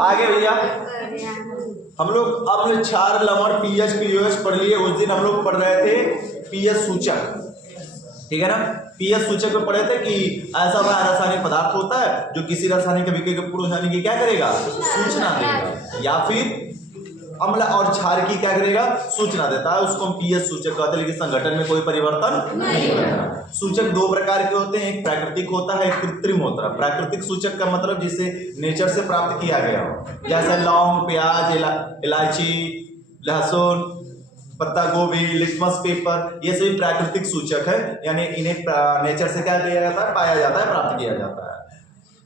आगे भैया हम लोग अब क्षार लवण पीएच पीओएच पढ़ लिए। उस दिन हम लोग पढ़ रहे थे पीएच सूचक, ठीक है ना। पीएच सूचक में पढ़े थे कि ऐसा वह रासायनिक पदार्थ होता है जो किसी रासायनिक अभिक्रिया के पूर्ण होने की क्या करेगा, सूचना देगा, या फिर अम्ल और क्षार की क्या करेगा, सूचना देता है। उसको हम पीएच सूचक कहते हैं, लेकिन संगठन में कोई परिवर्तन नहीं होता। सूचक दो प्रकार के होते हैं, एक प्राकृतिक होता है, एक कृत्रिम होता है। प्राकृतिक सूचक का मतलब जिसे नेचर से प्राप्त किया गया हो, जैसे लौंग, प्याज, इलायची, लहसुन, पत्ता गोभी, लिटमस पेपर, ये सभी प्राकृतिक सूचक है, यानी इन्हें नेचर से क्या किया जाता है, पाया जाता है, प्राप्त किया जाता है।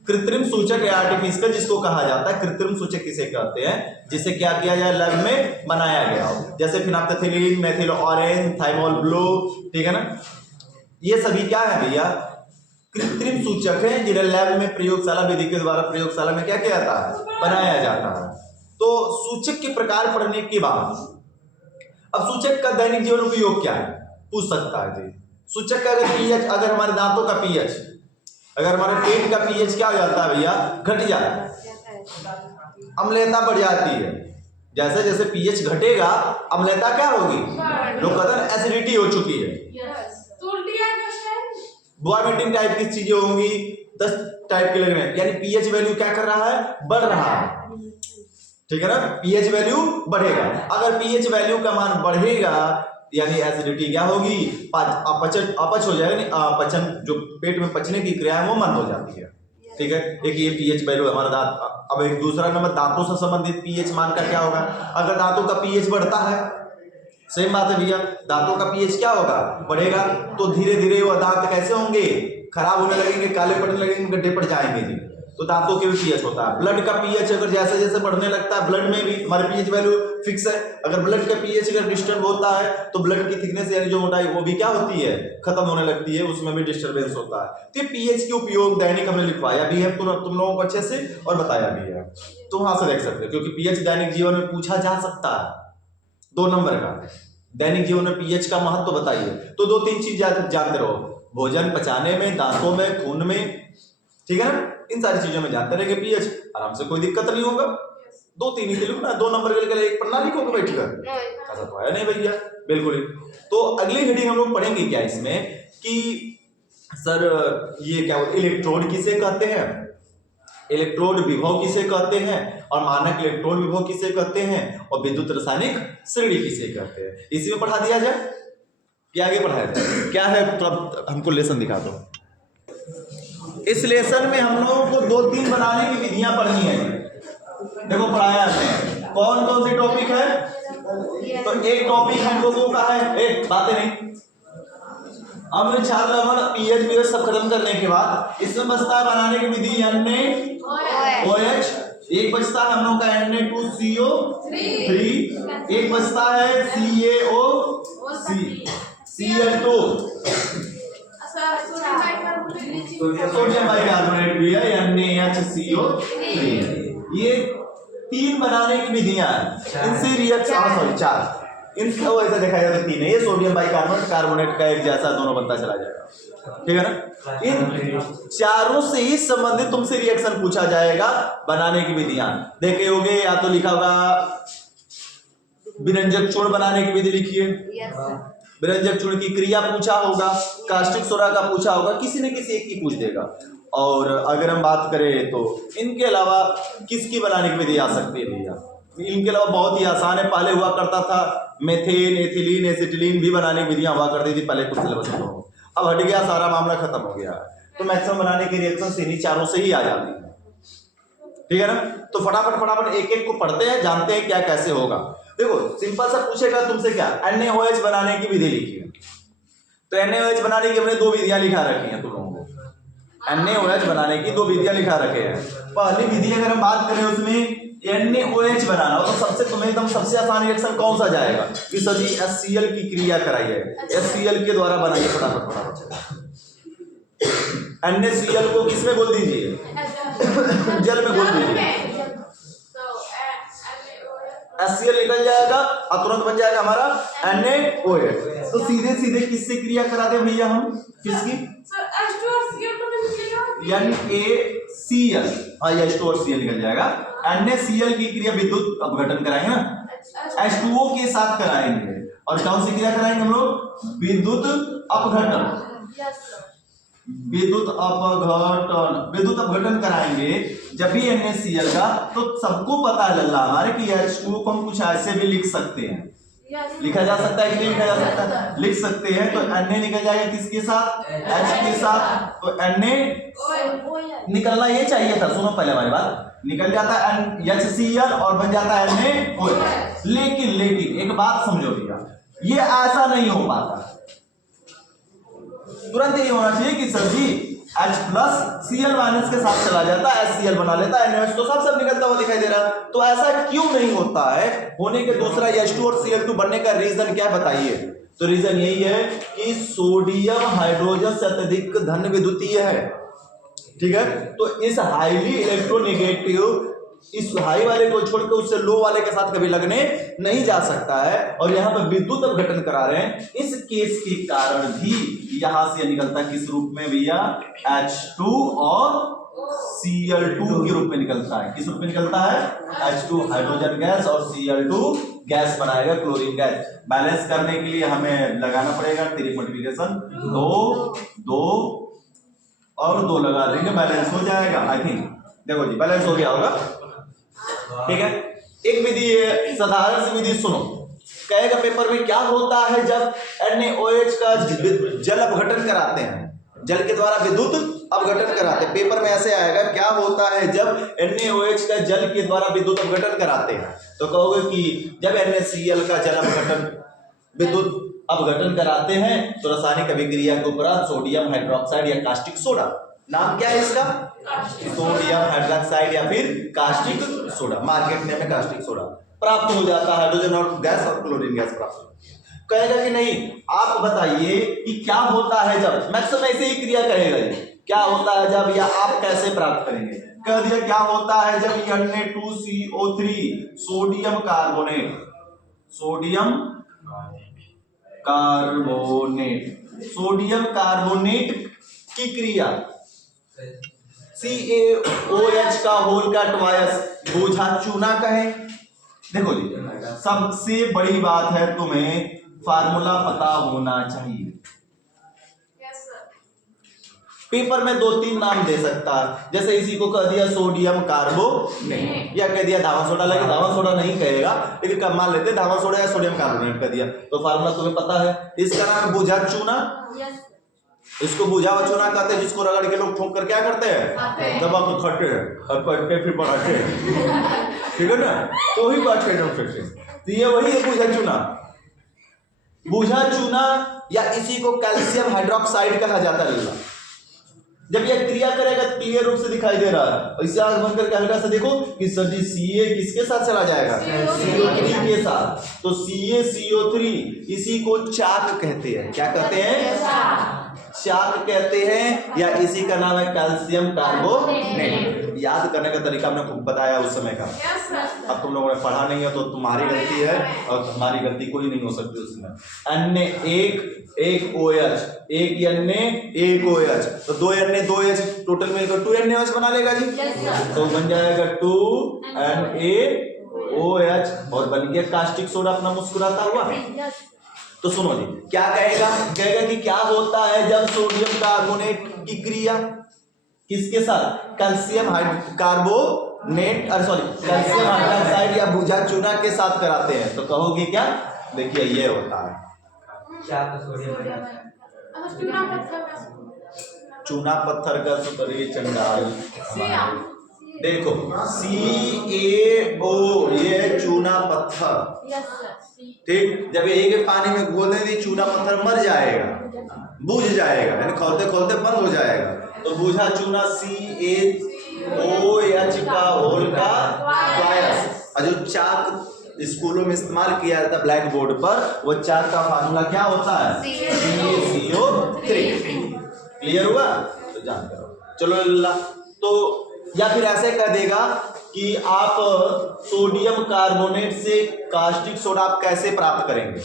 कृत्रिम सूचक या आर्टिफिशियल जिसको कहा जाता है, कृत्रिम सूचक किसे कहते हैं, जिसे क्या किया जाए, लैब में बनाया गया हो, जैसे फिनाप्थेलिन, मेथिल ऑरेंज, थाइमोल ब्लू, ठीक है ना। ये सभी क्या है भैया, कृत्रिम सूचक है, जिन्हें लैब में प्रयोगशाला विधि के द्वारा प्रयोगशाला में क्या किया जाता है, बनाया जाता है। तो सूचक के प्रकार पढ़ने के बाद अब सूचक का दैनिक जीवन उपयोग क्या है, पूछ सकता है जी। सूचक का अगर पीएच, अगर हमारे दांतों का पीएच, अगर हमारे पेट का पीएच क्या हो जाता है भैया, घट जाता है, अम्लता बढ़ जाती है। जैसे जैसे पीएच घटेगा अम्लता क्या होगी, लोग कहते हैं एसिडिटी हो चुकी है, वॉमिटिंग टाइप की चीजें होंगी, 10 टाइप के लगने, यानी पीएच वैल्यू क्या कर रहा है, बढ़ रहा है, ठीक है ना। पीएच वैल्यू बढ़ेगा, अगर पीएच वैल्यू का मान बढ़ेगा यानी एसिडिटी क्या होगी, अपच हो जाएगा, पचन जो पेट में पचने की क्रिया है वो मंद हो जाती है, ठीक है। एक ये पीएच वैल्यू हमारा दांत। अब एक दूसरा नंबर दांतों से संबंधित पीएच मान का क्या होगा, अगर दांतों का पीएच बढ़ता है, सेम बात है भैया, दांतों का पीएच क्या होगा, बढ़ेगा, तो धीरे धीरे वह दांत कैसे होंगे, खराब होने लगेंगे, काले पड़ने लगेंगे, गड्ढे पड़ जाएंगे जी। तो दांतों के भी पीएच होता है। ब्लड का पीएच अगर जैसे जैसे बढ़ने लगता है, ब्लड में भी हमारे पीएच वैल्यू फिक्स है, अगर ब्लड का पीएच अगर डिस्टर्ब होता है तो ब्लड की थिकनेस यानी जो मोटाई वो भी क्या होती है, खत्म होने लगती है, उसमें भी डिस्टर्बेंस होता है। तो पीएच के उपयोग दैनिक हमने लिखवाया भी है तुम लोगों को अच्छे से और बताया भी है, तो वहां से देख सकते हो, क्योंकि पीएच दैनिक जीवन में पूछा जा सकता है 2 नंबर का। दैनिक जीवन में पीएच का महत्व तो बताइए, तो 2-3 चीज जानते रहो, भोजन पचाने में, दांतों में, खून में, ठीक है ना, इन सारी चीजों में जानते रहेंगे पीएच, आराम से कोई दिक्कत नहीं होगा। 2-3 ही लिखो ना, 2 नंबर के लिए एक पन्ना लिखोगे बैठकर, ऐसा तो है नहीं भैया, बिल्कुल। तो अगली हेडिंग हम लोग पढ़ेंगे क्या इसमें कि सर ये क्या, इलेक्ट्रोड किसे कहते हैं, इलेक्ट्रोड विभव किसे कहते हैं, और मानक इलेक्ट्रोड विभव किसे कहते हैं, और विद्युत रासायनिक श्रेणी किसे कहते हैं, इसी में पढ़ा दिया जाए कि आगे पढ़ाया जाए क्या है। तो हमको लेसन दिखा दो। इस लेसन में हम लोगों को 2-3 बनाने की विधियां पढ़नी है। देखो पढ़ाया है, कौन कौन से टॉपिक है, तो एक टॉपिक हम लोगों का है, एक बातें नहीं, अब क्षार लवण पीएच पीएच सब खत्म करने के बाद इसमें बचता है बनाने की विधि NaOH, एक बचता है हम लोग का Na2CO3, एक बचता है CaOCl2, सोडियम बाइकार्बोनेट भी है NaHCO3। ये 3 बनाने की विधियां हैं, इनसे रिएक्शन, सॉरी 4, इनसे ऐसा देखा जाए तो 3 है, ये सोडियम बाइकार्बोनेट कार्बोनेट का एक जैसा दोनों बनता चला जाएगा, ठीक है ना। इन चारों से ही संबंधित तुमसे रिएक्शन पूछा जाएगा, बनाने की विधियां देखे होगे, या तो लिखा होगा विरंजक चूर्ण बनाने की विधि लिखिए, विरंजक चूर्ण की क्रिया पूछा होगा, कास्टिक सोडा का पूछा होगा, किसी न किसी एक की पूछ देगा। और अगर हम बात करें तो इनके अलावा किसकी बनाने की विधि आ सकती है भैया, इनके अलावा बहुत ही आसान है, पहले हुआ करता था मेथेन, एथिलीन, एसिटिलीन भी बनाने की विधियां हुआ करती थी पहले कुछ सिलेबस में, अब हट गया, सारा मामला खत्म हो गया, तो मैक्सिमम बनाने की रिएक्शन इन्हीं चारों से ही आ जाती है, ठीक है ना। तो फटाफट एक एक को पढ़ते हैं, जानते हैं क्या कैसे होगा। देखो सिंपल सा पूछेगा तुमसे क्या, NaOH बनाने की विधि लिखिए, तो NaOH बनाने की हमने 2 विधियां लिखा रखी हैं तुम लोगों को, NaOH बनाने की 2 विधियां लिखा रखे हैं। पहली विधि अगर हम बात करें उसमें NaOH बनाना हो तो सबसे तुम्हें एकदम सबसे आसान रिएक्शन कौन सा जाएगा कि सर जी HCl की क्रिया कराइए, HCl के द्वारा बनाइए, फटाफट NaCl को किसमें बोल दीजिए, जल में बोल दीजिए, HCl निकल जाएगा और तुरंत बन जाएगा हमारा NaOH। तो सीधे सीधे किससे क्रिया करा दे भैया हम, किसकी, Cl, हाँ ये H2 और Cl निकल जाएगा। NaCl की क्रिया विद्युत अपघटन कराएंगे ना, H2O के साथ कराएंगे, और कौन सी क्रिया कराएंगे हम लोग? विद्युत अपघटन। विद्युत अपघटन कराएंगे जब भी NaCl का। तो सबको पता है लल्ला हमारे कि H2O को हम कुछ ऐसे भी लिख सकते हैं, लिखा जा सकता है कि नहीं लिखा जा सकता? लिख सकते हैं। तो Na निकल जाएगा किसके साथ? H के साथ। तो Na निकलना ये चाहिए था, सुनो पहले हमारी बात, निकल जाता है HCl और बन जाता है NaOH। लेकिन एक बात समझो भैया, ये ऐसा नहीं हो पाता। तुरंत ये होना चाहिए कि सर जी H प्लस Cl माइनस के साथ चला जाता है, HCl बना लेता है, NaOH तो सब निकलता हुआ दिखाई दे रहा है। तो ऐसा क्यों नहीं होता है? होने के दूसरा H2 और Cl2 बनने का रीजन क्या है बताइए? तो रीजन यही है कि सोडियम हाइड्रोजन से अत्यधिक धन विद्युतीय है, ठीक है। तो इस हाईली इलेक्ट्रोनेगेटिव, इस हाई वाले को छोड़कर उससे लो वाले के साथ कभी लगने नहीं जा सकता है, और यहाँ पर विद्युत अपघटन करा रहे हैं। इस केस के कारण भी यहां से निकलता है किस रूप में भैया? H2 और Cl2 के रूप में निकलता है। किस रूप में निकलता है? H2 हाइड्रोजन गैस और Cl2 गैस बनाएगा, क्लोरीन गैस। बैलेंस करने के लिए हमें लगाना पड़ेगा 3 मल्टीप्लिकेशन, 2 और 2 लगा देंगे, बैलेंस हो जाएगा। आई थिंक देखो जी बैलेंस हो गया होगा, ठीक है। एक विधि है, साधारण सी विधि सुनो। कहेगा पेपर में क्या होता है जब NaOH का जल अपघटन कराते हैं, जल के द्वारा विद्युत अपघटन कराते हैं। पेपर में ऐसे आएगा, क्या होता है जब NaOH का जल के द्वारा विद्युत अपघटन कराते हैं? तो कहोगे कि जब NaCl का जल अपघटन विद्युत अपघटन कराते हैं तो रासायनिक अभिक्रिया के उपरांत सोडियम हाइड्रोक्साइड या कास्टिक सोडा, नाम क्या है इसका? सोडियम हाइड्रोक्साइड या फिर कास्टिक सोडा, मार्केट नेम है कास्टिक सोडा, प्राप्त हो जाता है। हाइड्रोजन और गैस और क्लोरीन गैस प्राप्त हो जाती है। कहेगा कि नहीं, आप बताइए कि क्या होता है जब, मैक्सिमम ऐसे ही क्रिया कहेगा ये, क्या होता है जब, या आप कैसे प्राप्त करेंगे? कह दिया क्या होता है जब Na2CO3 sodium carbonate, sodium carbonate की क्रिया CaOH का होल का ट्वाइस बोझा चूना कहें। देखो जी, सबसे बड़ी बात है तुम्हें फार्मूला पता होना चाहिए। पेपर में 2-3 नाम दे सकता है, जैसे इसी को कह दिया सोडियम कार्बोनेट, या कह दिया धावा सोडा, लगे धावा सोडा नहीं कहेगा, लेकिन कब मान लेते धावा सोडा या सोडियम कार्बोनेट कह दिया, तो फार्मूला तुम्हें पता है। इसका नाम है बोझा चूना। इसको बुझा हुआ चूना कहते हैं, जिसको रगड़ के लोग ठोक कर क्या करते हैं? दबा के खट्टे और पट्टे फिर बढ़ाते हैं, ठीक है ना? तो ही बात कर रहे हैं। तो ये वही है बुझा चूना। बुझा चूना या इसी को कैल्शियम हाइड्रोक्साइड कहा जाता है। जब यह क्रिया करेगा तो क्लियर रूप से दिखाई दे रहा है। इससे आगे बनकर के हल्का सा देखो कि सर जी Ca किसके साथ चला जाएगा? CO3 के साथ। तो CaCO3 इसी को चाक कहते हैं। क्या कहते हैं? चाक कहते हैं, या इसी का नाम है कैल्शियम कार्बोनेट। याद करने का तरीका हमने खूब बताया उस समय का। अब तुम लोगों ने पढ़ा नहीं है तो तुम्हारी गलती है, और हमारी गलती कोई नहीं हो सकती उसमें। एक OH, एक Na एक OH, तो 2 Na 2 H टोटल मिलकर 2 NaOH बना लेगा जी। तो बन जाएगा 2 NaOH और बन गया कास्टिक सोडा अपना मुस्कुराता हुआ। तो सुनो जी, क्या कहेगा? कहेगा कि क्या होता है जब सोडियम कार्बोनेट की क्रिया किसके साथ? कैल्शियम कार्बोनेट, कैल्शियम हाइड्रोक्साइड या बुझा चूना के साथ कराते हैं। तो कहोगे क्या? देखिए ये होता है चूना पत्थर का सुतरी चंडाल। देखो CaO, ये चूना पत्थर, ठीक। जब एक पानी में घोल देंगे चूना पत्थर मर जाएगा, बुझ जाएगा, यानी खोलते खोलते बंद हो जाएगा। तो बुझा चूना CaOH का होल का ट्वाइस। और जो चाक स्कूलों में इस्तेमाल किया जाता है ब्लैक बोर्ड पर, वो चाक का फार्मूला क्या होता है? CaCO3। क्लियर हुआ? तो जानते हो। चलो अल्लाह। तो या फिर ऐसे कह देगा कि आप सोडियम कार्बोनेट से कास्टिक सोडा आप कैसे प्राप्त करेंगे?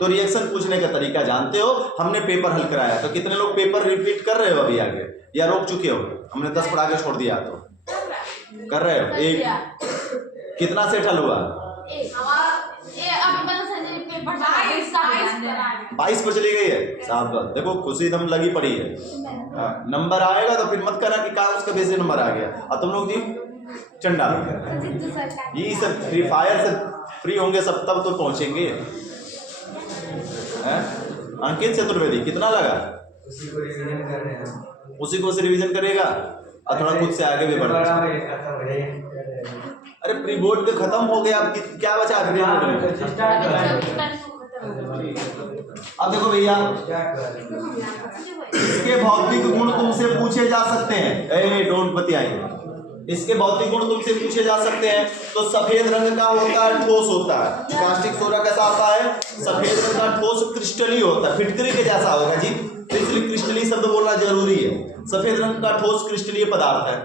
तो रिएक्शन पूछने का तरीका जानते हो, हमने पेपर हल कराया। तो कितने लोग पेपर रिपीट कर रहे हो अभी आगे, या रोक चुके हो? हमने 10 पढ़ा के छोड़ दिया, तो कर रहे हो? एक कितना सेट हल हुआ? 22 पर चली गई है साहब। देखो खुशी दम लगी पड़ी है। नंबर आएगा तो फिर मत कहना कि कहाँ उसका बेसिक नंबर आ गया। और तुम लोग जी चंडा ये सब फ्री फायर से फ्री होंगे सब, तब तो पहुंचेंगे। अंकित चतुर्वेदी कितना लगा? उसी को रिवीजन कर रहे हैं। उसी को से रिवीजन करेगा और थोड़ा खुद से आगे भी बढ़। अरे प्री बोर्ड पे खत्म हो गया, अब क्या बचा प्री बोर्ड में? अब देखो भैया, इसके भौतिक गुण तुमसे पूछे जा सकते हैं। डोंट बतियाइए। इसके भौतिक गुण तुमसे पूछे जा सकते हैं। तो सफेद रंग का होता है, ठोस होता है। कास्टिक सोडा कैसा होता है? सफेद रंग का, ठोस, क्रिस्टली होता है। फिटकरी के जैसा होगा जी, इसलिए क्रिस्टली शब्द बोलना जरूरी है। सफेद रंग का ठोस क्रिस्टलीय पदार्थ है।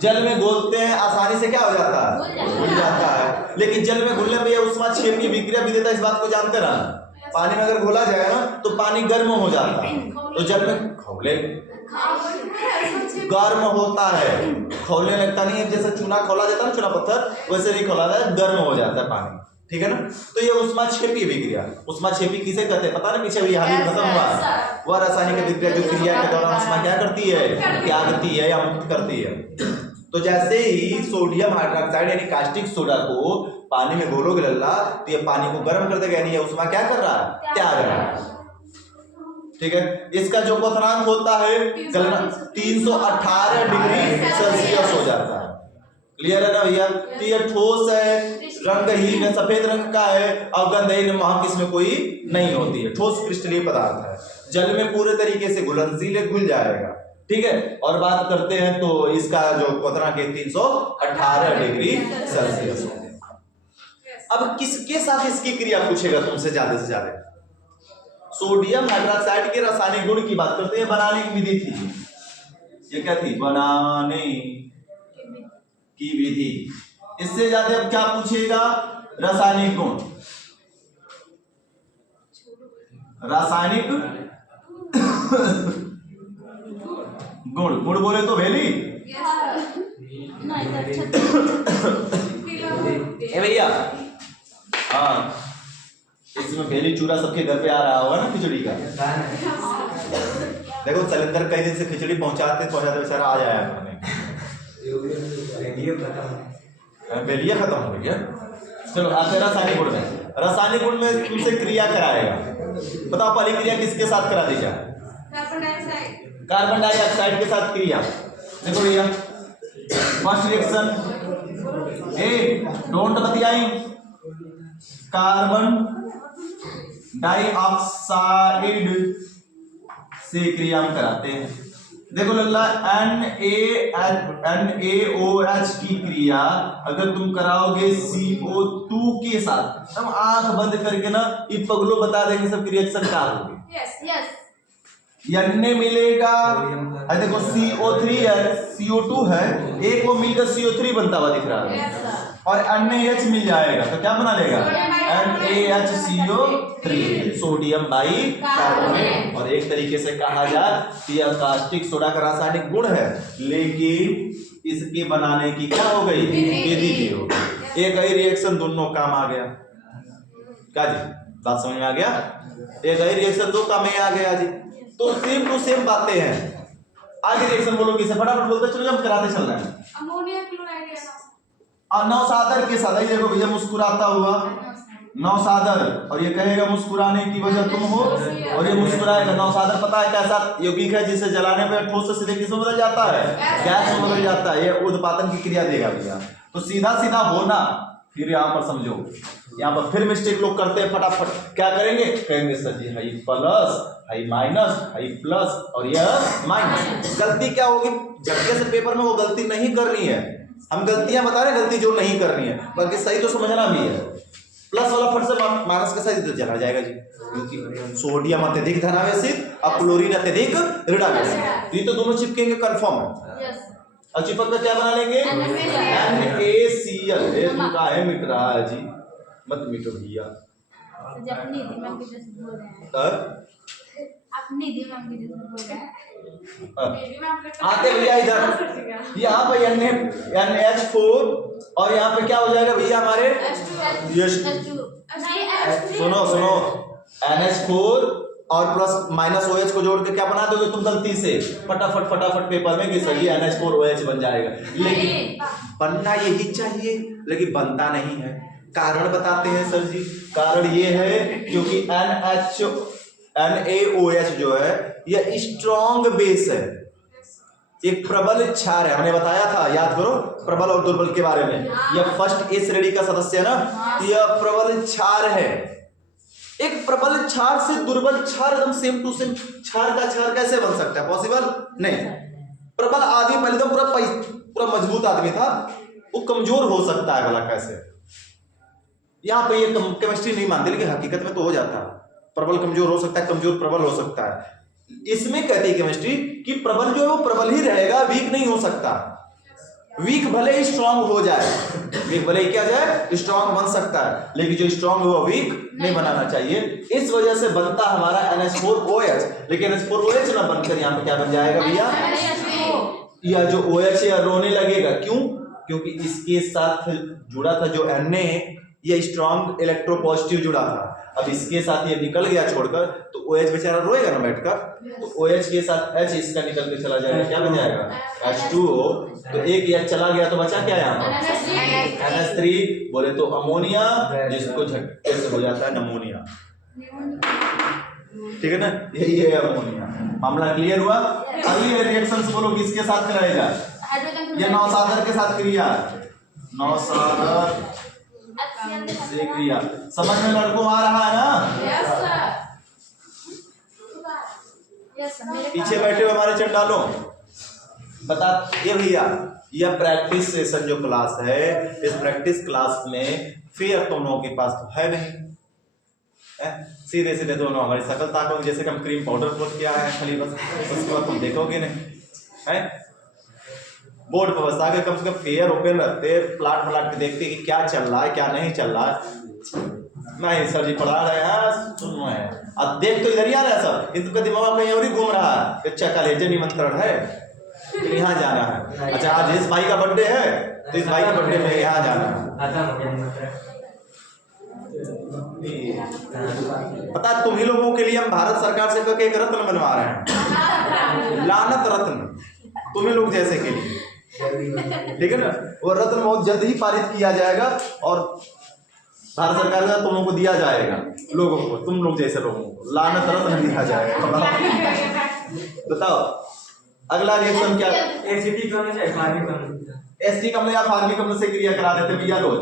जल में घोलते हैं, आसानी से क्या हो जाता है? घुल जाता है। लेकिन जल में घुलने में ऊष्मा क्षेपीय विक्रिया भी देता है, इस बात को जानते रहना। पानी में अगर घोला जाएगा ना तो पानी गर्म हो जाता है। तो जल में खौले गर्म होता है, खौलने लगता नहीं है। जैसे चूना खोला जाता है, चूना पत्थर, वैसे नहीं खोला जाता है, गर्म हो जाता है पानी। ठीक है ना? तो ये ऊष्मा क्षेपीय विक्रिया, ऊष्मा क्षेपी किसे कहते हैं पता ना? पीछे भी हाल ही खत्म हुआ। वह रासायनिक विक्रिया जो क्रिया के दौरान ऊष्मा क्या करती है? त्यागती है या मुक्त करती है। तो जैसे ही सोडियम हाइड्रोक्साइड यानी कास्टिक सोडा को पानी में घोलोगे लल्ला, तो ये पानी को गर्म कर देगा, यानी ये ऊष्मा क्या कर रहा है? त्याग रहा है। ठीक है। इसका जो क्वथनांक होता है 318 डिग्री सेल्सियस हो जाता है। क्लियर है ना भैया? तो ये ठोस है, रंगहीन है, सफेद रंग का है और गंधहीन, महक इसमें कोई नहीं होती है। ठोस क्रिस्टलीय पदार्थ है, जल में पूरे तरीके से घुलनशील है, घुल जाएगा। ठीक है। और बात करते हैं तो इसका जो क्वथनांक है 318 डिग्री सेल्सियस। अब किसके साथ इसकी क्रिया पूछेगा तुमसे ज्यादा से ज्यादा? सोडियम हाइड्रोक्साइड के रासायनिक गुण की बात करते हैं। बनाने की विधि थी, ये क्या थी? बनाने की विधि। इससे ज्यादा अब क्या पूछेगा? रासायनिक गुण। रासायनिक गुण, गुण बोले तो भेली ए भैया। हाँ, इसमें भेली चूरा सबके घर पे आ रहा होगा ना खिचड़ी का। देखो सलेंदर कई दिन से खिचड़ी पहुंचाते बेचारा आ जाया बेलिया खत्म हो गया। चलो आते रासायनिक गुण में। रासायनिक गुण में तुमसे क्रिया कराएगा। बताओ पहली क्रिया किसके साथ करा दी जाए? कार्बन डाइऑक्साइड के साथ क्रिया। देखो भैया, फर्स्ट रिएक्शन डोंट बतियाई, कार्बन डाइऑक्साइड से क्रिया हम कराते हैं। देखो लल्ला, NaOH की क्रिया अगर तुम कराओगे CO2 के साथ, हम आंख बंद करके ना ये पगलो बता देंगे सब रिएक्शन क्या होगी। Na मिलेगा, देखो CO3 है, CO2 है, एक वो मिलकर CO3 बनता हुआ दिख रहा है, और NaH मिल जाएगा तो क्या बना लेगा? NaHCO3, sodium by carbonate. और एक तरीके से कहा जाए कि यह कास्टिक सोडा का रासायनिक गुण है, लेकिन इसके बनाने की क्या हो गई? विधि भी हो गई। एक ही रिएक्शन दोनों काम आ गया। क्या जी बात समझ में आ गया? एक ही रिएक्शन दो काम में आ गया जी। तो सेम टू सेम बातें हैं। आगे रिएक्शन बोलो किसे? फटाफट बोलते चलो, हम कराते चल रहे हैं। अमोनिया क्लोराइड नौसादर के साथ, देखो भैया मुस्कुराता हुआ नौसादर, और ये कहेगा मुस्कुराने की वजह तुम हो, और ये मुस्कुराएगा। नौसादर पता है कैसा यौगिक है जिसे जलाने पर ठोस से सीधे किसमें बदल जाता है? गैस में बदल जाता है। ये उत्पादन की क्रिया देगा भैया। तो सीधा सीधा होना। फिर यहाँ पर समझो, यहाँ पर फिर मिस्टेक लोग करते हैं। फटाफट क्या करेंगे? कहेंगे sir ji high plus, high minus, high plus और यह माइनस। गलती क्या होगी? झटके से पेपर में वो गलती नहीं करनी है। हम गलतियां बता रहे हैं, गलती जो नहीं करनी है, बल्कि सही तो समझना भी है। प्लस वाला फट से माइनस के साथ तो चला जाएगा जी, क्योंकि सोडियम अत्यधिक धनावेशित और क्लोरीन अत्यधिक ऋणावेशित, ये तो दोनों चिपकेंगे कंफर्म है। और चिपक कर क्या बना लेंगे? NaCl। का है मिट रहा है जी, मत मिटो भैया। अपनी दिमाग की जैसे बोल रहे हैं, अपनी दिमाग की जैसे बोल रहे हैं। आते भैया इधर, यहाँ पे NH4 और यहाँ पे क्या हो जाएगा भैया हमारे, सुनो NH4 और प्लस माइनस OH को जोड़ के क्या बना दोगे तुम गलती से, फटाफट पेपर में कि सर ये NH4OH बन जाएगा, लेकिन बनना यही चाहिए लेकिन बनता नहीं है। कारण बताते हैं सर जी, कारण ये है क्योंकि NaOH जो है यह स्ट्रॉन्ग बेस है, एक प्रबल क्षार है, हमने बताया था, याद करो प्रबल और दुर्बल के बारे में। यह फर्स्ट ए श्रेणी का सदस्य है ना, यह प्रबल क्षार है। एक प्रबल क्षार से दुर्बल क्षार एकदम सेम टू सेम क्षार का क्षार कैसे बन सकता है, पॉसिबल नहीं। प्रबल आदमी पहले तो पूरा मजबूत आदमी था, वो कमजोर हो सकता है, भला कैसे? यहाँ पे ये केमिस्ट्री नहीं मानते लेकिन हकीकत में तो हो जाता है, प्रबल कमजोर हो सकता है, कमजोर प्रबल हो सकता है। इसमें कहती है केमिस्ट्री कि प्रबल जो है वो प्रबल ही रहेगा, वीक नहीं हो सकता। वीक भले ही स्ट्रांग हो जाए, वीक भले ही क्या जाए स्ट्रांग बन सकता है, लेकिन जो स्ट्रांग हो वीक नहीं बनाना चाहिए। इस वजह से बनता हमारा NH4OH, लेकिन NH4OH ना बनकर यहाँ पे क्या बन जाएगा भैया, यह जो OH है रोने लगेगा। क्यों? क्योंकि इसके साथ जुड़ा था जो Na, यह स्ट्रांग इलेक्ट्रोपॉजिटिव जुड़ा था। अब इसके साथ ये निकल गया छोड़कर, तो OH बेचारा रोएगा ना बैठकर, तो OH के साथ H इसका निकल के चला जाएगा, क्या बन जाएगा H2O। तो एक यह चला गया तो बचा क्या यहाँ NH3, बोले तो अमोनिया, जिसको झटके से हो जाता है नमोनिया, ठीक है ना, यही है अमोनिया। मामला क्लियर हुआ? अगली रिएक्शन बोलो किसके साथ कराएगा, ये नौसागर के साथ क्रिया, नौसागर से क्रिया। समझ में लड़कों आ रहा है ना? पीछे बैठे हुए हमारे चंडालों बता ये भैया, यह प्रैक्टिस सेशन जो क्लास है, इस प्रैक्टिस क्लास में फिर तुम लोगों के पास तो है नहीं, सीधे सीधे दोनों हमारी शकल ताकोगे, जैसे कि हम क्रीम पाउडर पोत किया है खाली, बस उसके बाद तुम देखोगे नहीं है। बोर्ड पर बस आगे कम से कम फेयर ओपन रखते, प्लाट के देखते कि क्या चल रहा है क्या नहीं चल रहा है। नहीं सर जी पढ़ा रहे हैं, सुन रहे हैं, अब देख तो इधर ही आ रहा है सब, इनका दिमाग कहीं और ही घूम रहा है। अच्छा कॉलेज निमंत्रण है, यहाँ जाना है, अच्छा आज इस भाई का बर्थडे है तो इस भाई के बर्थडे में यहाँ जाना है। पता तुम ही लोगों के लिए हम भारत सरकार से एक रत्न बनवा रहे हैं, लानत रत्न, तुम ही लोग जैसे के लिए, ठीक है ना। वो रत्न बहुत जल्द ही पारित किया जाएगा और भारत सरकार का तुम लोगों को दिया जाएगा, लोगों को, तुम लोग जैसे लोगों को लानत रत्न दिया जाएगा। बताओ अगला रिएक्शन क्या, एसिडिक अम्ल से एसिडिक अम्ल या फार्मिक अम्ल से क्रिया करा देते भैया रोज।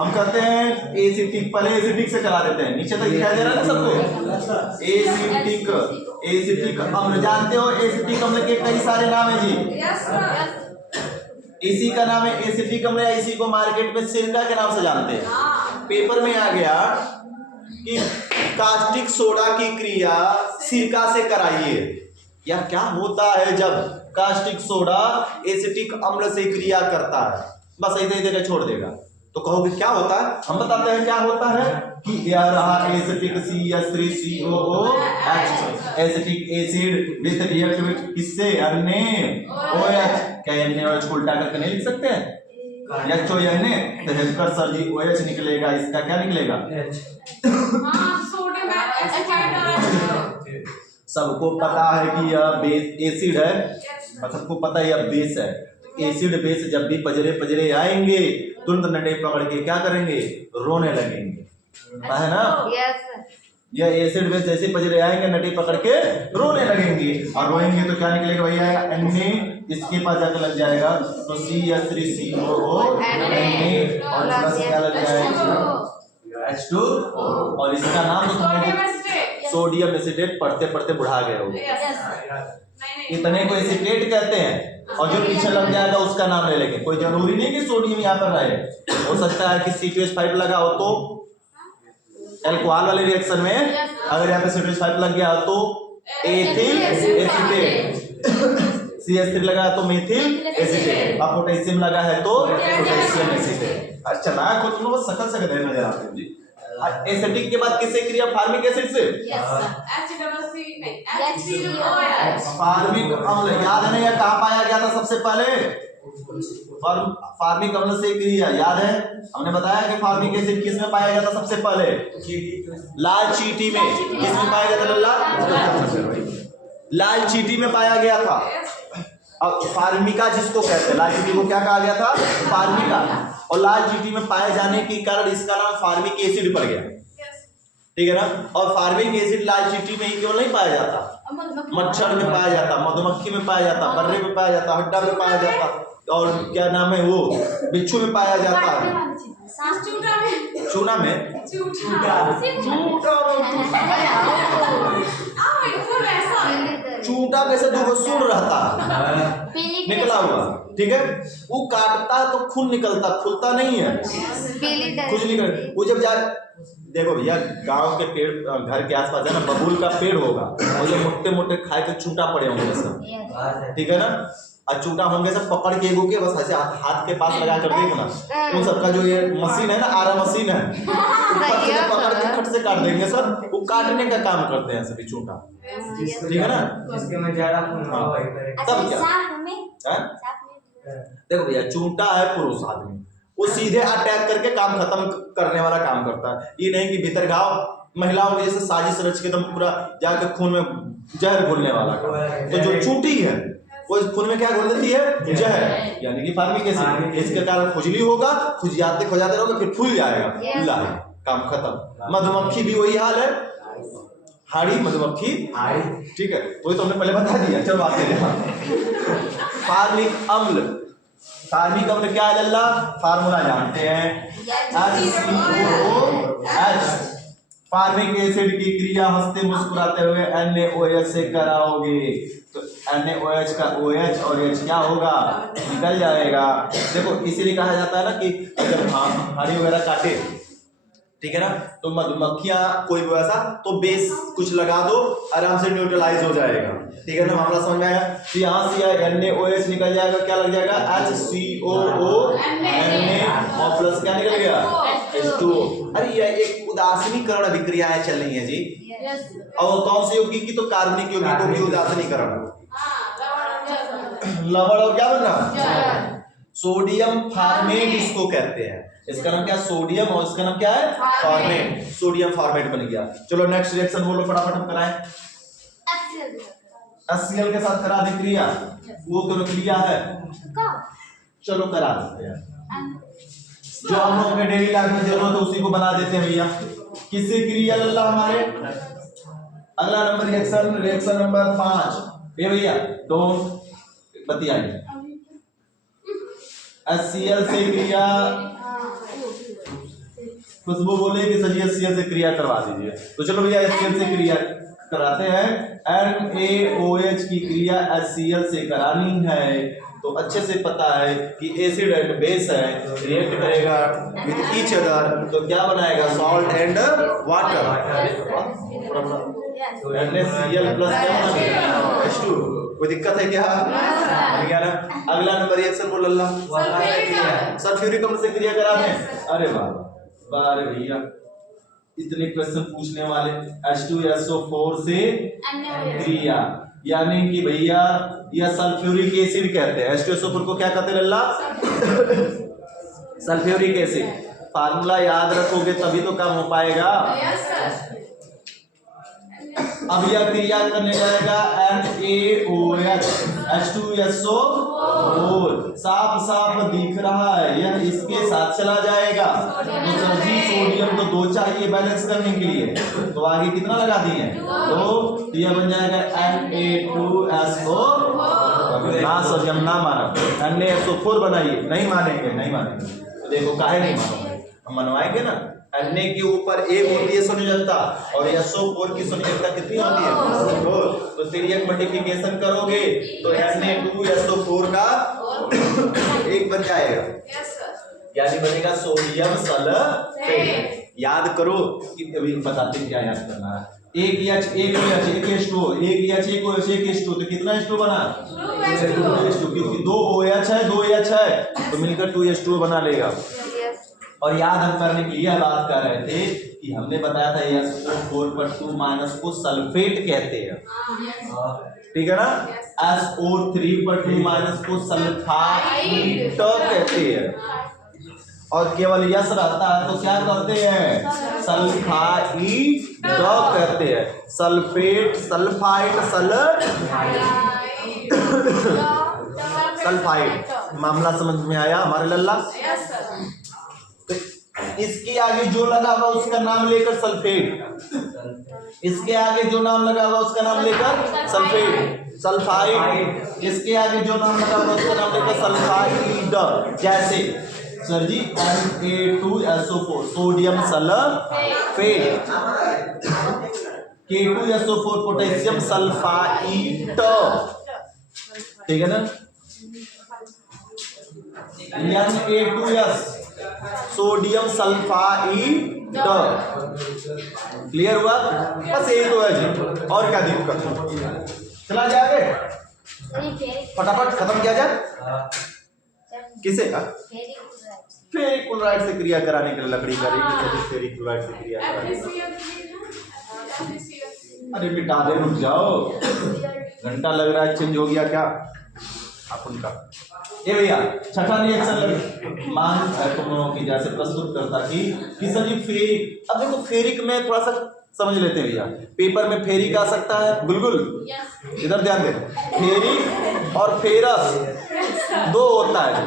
हम करते हैं एसिडिक, पहले एसिडिक से करा देते हैं, नीचे तक दिखाई दे रहा है ना सबको। एसिडिक अम्ल जानते हो, एसिडिक अम्ल के कई सारे नाम है जी। इसी का नाम है एसिडिक अम्ल, या इसी को मार्केट में सिरका के नाम से जानते हैं। पेपर में आ गया कि कास्टिक सोडा की क्रिया सिरका से कराइए, या क्या होता है जब कास्टिक सोडा एसिटिक अम्ल से क्रिया करता है, बस ऐसे ही देकर छोड़ देगा। तो कहोगे क्या होता है, हम बताते हैं क्या होता है कि यह रहा acetic CH3COOH, acetic acid with react with किससे, NaOH। क्या NaOH को उल्टा करके नहीं लिख सकते हैं, HO या Na, तो हेल्पर सर जी OH निकलेगा, इसका क्या निकलेगा सबको पता है कि यह बेस एसिड है, और सबको पता है यह बेस है। एसिड बेस जब भी पजरे आएंगे तुरंत नटे पकड़ के क्या करेंगे, रोने लगेंगे, है ना। यह एसिड बेस जैसे पजरे आएंगे नटे पकड़ के रोने लगेंगे, और रोएंगे तो क्या निकलेगा भैया, Na, इसके पास जाकर लग जाएगा तो CH3COO और प्लस क्या लग जाएगा H2, और इसका नाम तो सोडियम एसिटेट पढ़ते पढ़ते बुढ़ा गए हो, इतने को एसिटेट कहते हैं, और जो पीछे लग जाएगा उसका नाम ले लेंगे। कोई जरूरी नहीं कि सोडियम यहाँ पर रहे, हो सकता है कि C2H5 लगा हो तो अल्कोहल वाले रिएक्शन में अगर यहाँ पे C2H5 लग गया तो एथिल एसिटेट, CH3 लगा तो मेथिल एसिटेट, और पोटेशियम लगा है तो पोटेशियम एसिटेट। अच्छा ना को तुम लोग शकल से नजर आते हैं जी, एसिडिक के बाद किससे क्रिया? फार्मिक एसिड से। फार्मिक अम्ल याद है ना, यह कहाँ पाया गया था सबसे पहले? फार्मिक अम्ल से क्रिया याद है, हमने बताया कि फार्मिक एसिड किस में पाया गया था सबसे पहले? लाल चींटी में। किस में पाया गया था लल्ला? लाल चींटी में पाया गया था। अब फार्मिका जिसको कहते हैं, लाल चींटी को क्या कहा गया था? फार्मिका। और लाल चींटी में पाए जाने के कारण इसका नाम फार्मिक एसिड पड़ गया, ठीक है ना। और फार्मिक एसिड लाल चींटी में ही केवल नहीं पाया जाता, मच्छर में पाया जाता, मधुमक्खी में पाया जाता, बर्रे में पाया जाता, हड्डा में पाया जाता, और क्या नाम है वो, बिच्छू में पाया जाता है, चूना में, चूटा कैसे दो सुन रहता निकला हुआ, ठीक है। वो काटता तो खून निकलता, खुलता नहीं है, खुजली कर। वो जब जा देखो भैया, गांव के पेड़ घर के आसपास है ना, बबूल का पेड़ होगा, और ये मोटे मोटे खाए के चूटा पड़े होंगे सब, ठीक है ना। और चूटा होंगे सब पकड़ के एगो के बस ऐसे हाथ के पास लगा कर देखना, उन सबका जो ये मशीन है ना, आरा मशीन है, पकड़ के खट से काट देंगे सब। वो काटने का काम करते हैं सभी चूटा, ठीक है ना। जिसके में ज्यादा खून तब क्या देखो भैया, चूंटा है पुरुष आदमी, वो सीधे अटैक करके काम खत्म करने वाला काम करता है। ये नहीं कि भीतर गाँव महिलाओं की जैसे साजिश रच के एकदम पूरा जाके खून में जहर घोलने वाला काम। तो जो चूंटी है वो खून में क्या घोल देती है? जहर, यानी कि फार्मिक एसिड। इसके कारण खुजली होगा, खुजाते रहोगे, फिर फूल जाएगा, फूला है, काम खत्म। मधुमक्खी भी वही हाल है, हाड़ी मधुमक्खी, ठीक है, वही तो हमने पहले बता दिया। चलो आते हैं फार्मिक अम्ल। फार्मिक अम्ल क्या है लल्ला? फार्मूला जानते हैं, HCOOH। फार्मिक एसिड की क्रिया हंसते मुस्कुराते हुए NaOH से कराओगे, तो NaOH का OH और H क्या होगा? निकल जाएगा। देखो इसीलिए कहा जाता है ना कि अगर हाड़ी वगैरह काटे, ठीक है ना, तो मधुमक्खियां कोई भी वैसा तो बेस कुछ लगा दो, आराम से न्यूट्रलाइज हो जाएगा, ठीक है ना। मामला समझ में आया? तो यहाँ से NaOH निकल जाएगा, क्या लग जाएगा? HCOO Na और प्लस क्या निकल गया? H2O। अरे ये एक उदासीनीकरण अभिक्रियाएं चल रही है जी, और कौन से यौगिक की? तो कार्बनिक यौगिक को भी उदासीनीकरण। लवण और क्या बनना? सोडियम फार्मेट इसको कहते हैं। इसका नाम क्या? सोडियम, और इसका नाम क्या है? फार्मेट। सोडियम फार्मेट बन गया। चलो नेक्स्ट रिएक्शन बोलो फटाफट हम कराएं। HCl के साथ करा दे क्रिया, वो तो क्रिया है, चलो करा देते हैं। जो हम लोग के डेली लाइफ में जरूरत है उसी को बना देते हैं भैया। किससे क्रिया लल्ला हमारे? अगला नंबर रिएक्शन नंबर 5। ये भैया डोंट बतियाइए। HCl से क्रिया, खुशबू बोले कि सर HCl से क्रिया करवा दीजिए, तो चलो भैया HCl से क्रिया कराते हैं। NaOH की क्रिया HCl से करानी है, तो अच्छे से पता है कि एसिड एंड बेस है, रिएक्ट करेगा विद ईच अदर, तो क्या बनाएगा? Salt and water. NaCl plus क्या बनेगा? H2। कोई दिक्कत है क्या? ना। अगला नंबर रिएक्शन बोल लल्ला, सल्फ्यूरिक अम्ल से क्रिया करा दें। अरे वाह वाह भैया, इतने क्वेश्चन पूछने वाले। H2SO4 से क्रिया, यानी कि भैया यह सल्फ्यूरिक एसिड कहते हैं। H2SO4 को क्या कहते हैं लल्ला? Sulphuric acid. फार्मूला याद रखोगे तभी तो काम हो पाएगा। अब यह क्रिया करने जाएगा NaOH H2SO4, साफ साफ दिख रहा है, यह इसके साथ चला जाएगा। तो सब्जी सोडियम तो 2 चाहिए बैलेंस करने के लिए, तो आगे कितना लगा दिए? 2, तो यह बन जाएगा Na2SO। ना सोडियम ना माना, NaSO4 बनाइए। नहीं मानेंगे। तो देखो काहे नहीं मानोगे, हम मनवाएंगे ना। Na के ऊपर एक होती है संयोजकता, और SO4 की संयोजकता कितनी होती है? 2। तो तिर्यक मल्टीप्लिकेशन करोगे तो Na2SO4 का 1 बन जाएगा, यानी बनेगा सोडियम सल्फेट। याद करो कि अभी बताते क्या याद करना है। एक H2O, तो कितना H2 बना? 2H2, क्योंकि 2 OH है 2 H है, तो मिलकर 2H2 बना लेगा। और याद हम करने के लिए बात कर रहे थे कि हमने बताया था SO4 माइनस को सल्फेट कहते हैं, ठीक है ना। SO3 माइनस को सल्फाइड कहते हैं, और केवल यस रहता है तो क्या कहते हैं, सल्फाइड कहते हैं। Sulphate, sulphide, sulphide. मामला समझ में आया हमारे लल्ला? तो इसके आगे जो लगा होगा उसका नाम लेकर सल्फेट, इसके आगे जो नाम लगा होगा उसका नाम लेकर सल्फेट, सल्फाइड। इसके आगे जो नाम लगा होगा उसका नाम लेकर सल्फाइड। जैसे सर जी Na2SO4 sodium sulphate, K2SO4 potassium sulphide, ठीक है ना। Na2S sodium sulphide. क्लियर हुआ? बस यही तो है जी, और क्या दिक्कत? चला जाए फटाफट खत्म किया जाए। किसे का फेरिक क्लोराइड से क्रिया कराने के लिए लकड़ी का फेरिक क्लोराइड से क्रिया कराने। अरे मिटा दे, रुक जाओ, घंटा लग रहा है, चेंज हो गया क्या आप उनका। ये भैया छठा रिएक्शन लगे मान एटमों की जैसे प्रस्तुत करता कि सर जी फेरिक। अब देखो फेरिक में थोड़ा सा समझ लेते हैं भैया, पेपर में फेरिक आ सकता है, गुलगुल इधर ध्यान दे। फेरिक और फेरस दो होता है,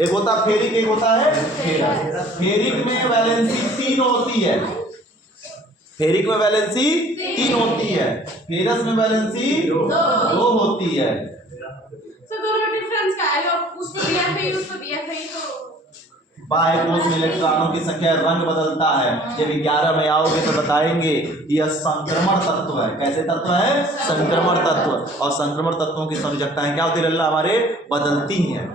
एक होता है फेरिक, एक होता है फेरस। फेरिक में वैलेंसी 3 होती है, फेरिक में वैलेंसी 3 होती है, फेरस में वैलेंसी 2 होती है। दोनों डिफरेंस क्या है? उसमें BF उसमें BF तो बाह्य कोश में इलेक्ट्रॉनों की संख्या, रंग बदलता है। जब 11 में आओगे तो बताएंगे यह संक्रमण तत्व है। कैसे तत्व है? संक्रमण तत्व। और संक्रमण तत्वों की संयोजकताएं क्या होती है लल्ला? हमारे बदलती हैं,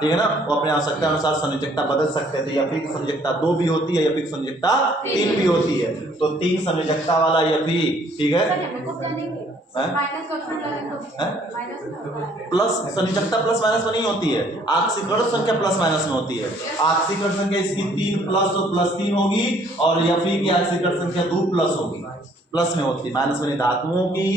ठीक है ना। वो अपने आवश्यकता अनुसार संयोजकता बदल सकते थे। Fe की संयोजकता 2 भी होती है, Fe की संयोजकता 3 भी होती है। तो 3 संयोजकता वाला Fe, ठीक है। प्लस संयोजकता प्लस माइनस में नहीं होती है, ऑक्सीकरण संख्या प्लस माइनस में होती है। ऑक्सीकरण संख्या इसकी 3 प्लस तो प्लस 3 होगी, और Fe की ऑक्सीकरण संख्या 2 प्लस होगी, प्लस में होती है, माइनस में नहीं। धातुओं की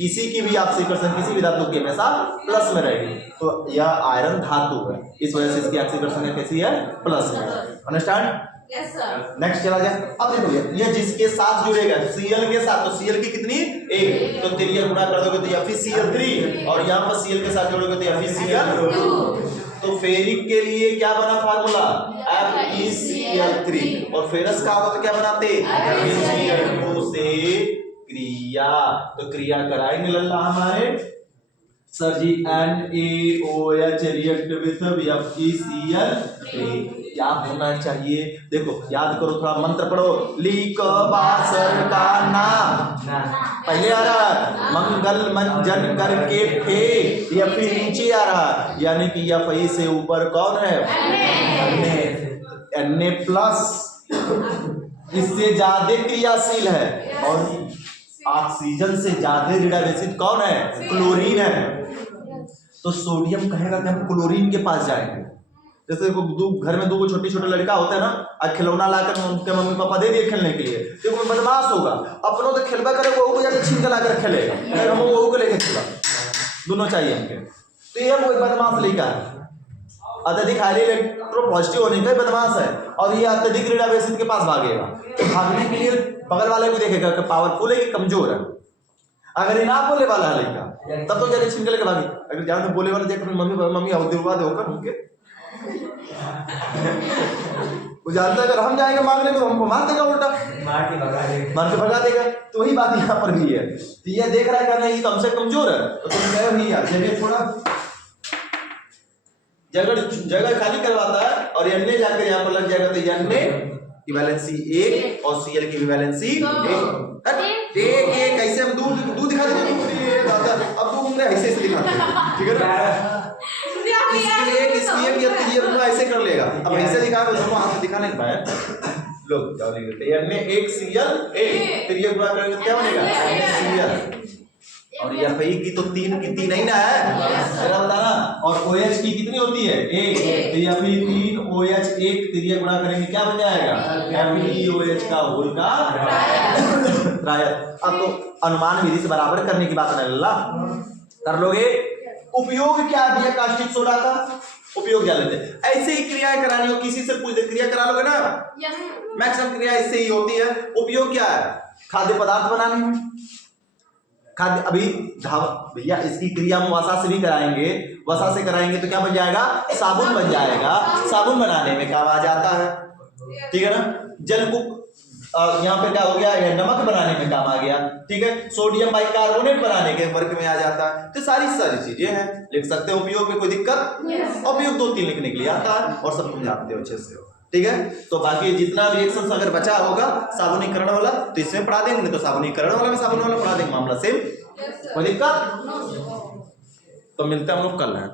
किसी की भी ऑक्सीकरण किसी भी धातु की हमेशा प्लस में रहेगी। तो यह आयरन धातु है, इस वजह से इसकी ऑक्सीकरण संख्या कैसी है? प्लस में। अंडरस्टैंड? Yes sir. नेक्स्ट चला जाए। अब देखो ये जिसके साथ जुड़ेगा Cl के साथ, तो Cl की कितनी 1, तो 3 गुणा कर दोगे तो FeCl3, और यहाँ पर Cl के साथ जोड़ोगे तो FeCl2। तो फेरिक के लिए क्या बना फार्मूला? FeCl3। और फेरस का होगा तो क्या बनाते? FeCl2 से क्रिया। तो क्रिया कराएंगे लल्ला हमारे sir ji NaOH react with FeCl3। क्या होना चाहिए? देखो याद करो, थोड़ा मंत्र पढ़ो। लीक बासर का नाम पहले आ रहा है, मंगल मंजन करके फे, या फिर नीचे आ रहा है, यानी कि या फई से ऊपर कौन है? Na प्लस इससे ज्यादा क्रियाशील है, और ऑक्सीजन से ज्यादा रिडक्टेंस कौन है? क्लोरीन है। तो सोडियम कहेगा कि हम क्लोरीन के पास जाएंगे। जैसे घर में 2 छोटे छोटे लड़का होता है ना, आज खिलौना लाकर उनके मम्मी पापा दे दिए खेलने के लिए, तो वो बदमाश होगा, अपनों तो खेलबा करे, वो को जाकर छीन के लाकर खेलेगा, फिर हम वो को लेके खेला, दोनों चाहिए हमके। तो ये वो बदमाश लड़का है, अत्यधिक हाईली इलेक्ट्रोपॉजिटिव होने का बदमाश है, और ये अत्यधिक रिडक्टेंस के पास भागेगा। तो भागने के लिए बगल वाले को देखेगा कि पावरफुल है कि कमजोर है। अगर ये ना बोले वाला है लड़का, तब तो जाके छीन के लेके भागे। अगर ध्यान से बोले वाले देख मम्मी दिलवा दे होकर उनके वो जानता है, अगर हम जाएंगे मांगने को हमको मार देगा, उल्टा मार के भगा देगा। तो वही बात यहाँ पर भी है। तो ये देख रहा है कि नहीं, तो हमसे कमजोर है, तो तुम कहो नहीं यार, जगह थोड़ा जगह खाली करवाता है, और एन जाकर यहाँ पर लग जाएगा, तो एन की वैलेंसी 1 और Cl की वैलेंसी 1। ऐसे हम दूध दिखा देंगे दादा, अब दूध उंगली ऐसे दिखाते हैं, ठीक है ना। इसकी एक ऐसे कर लेगा, अब ऐसे दिखा दो, दोनों हाथ से दिखा नहीं पाया लोग, क्या लिख देते हैं? ने 1 Cl 1, फिर ये गुणा करेंगे क्या बनेगा? Cl। और Fe की तो 3 की 3 नहीं ना है, मेरा बताना। और OH की कितनी होती है? 1, तो Fe 3 MnOH एक तिरिया गुणा करेंगे क्या बन जाएगा MnOH का होल का ट्रायल। अब तो अनुमान विधि से बराबर करने की बात है लल्ला, कर लोगे। उपयोग क्या दिया कास्टिक सोडा का, उपयोग क्या लेते हैं, ऐसे ही क्रियाएं करानी हो किसी से पूछ दे, क्रिया करा लोगे ना, मैक्सिमम क्रिया इससे ही होती है। उपयोग क्या है, खाद्य पदार्थ बनाने में, खाद्य अभी भैया इसकी क्रिया हम वसा से भी कराएंगे, वसा से कराएंगे तो क्या बन जाएगा, साबुन बन जाएगा, साबुन बनाने में काम आ जाता है, ठीक है ना। जल को यहाँ पे क्या हो गया, यह नमक बनाने में काम आ गया, ठीक है। सोडियम बाइकार्बोनेट बनाने के वर्ग में आ जाता है। तो सारी चीजें हैं, लिख सकते हो उपयोग में, कोई दिक्कत। उपयोग 2-3 लिखने के लिए आता है और सब तुम जानते हो अच्छे से, ठीक है। तो बाकी जितना रिएक्शन अगर बचा होगा साबुनीकरण वाला तो इसमें पढ़ा देंगे, नहीं तो साबुनीकरण वाला में साबुन वाला पढ़ा देंगे, मामला सेम, कोई दिक्कत। तो मिलते हैं हम लोग कल है।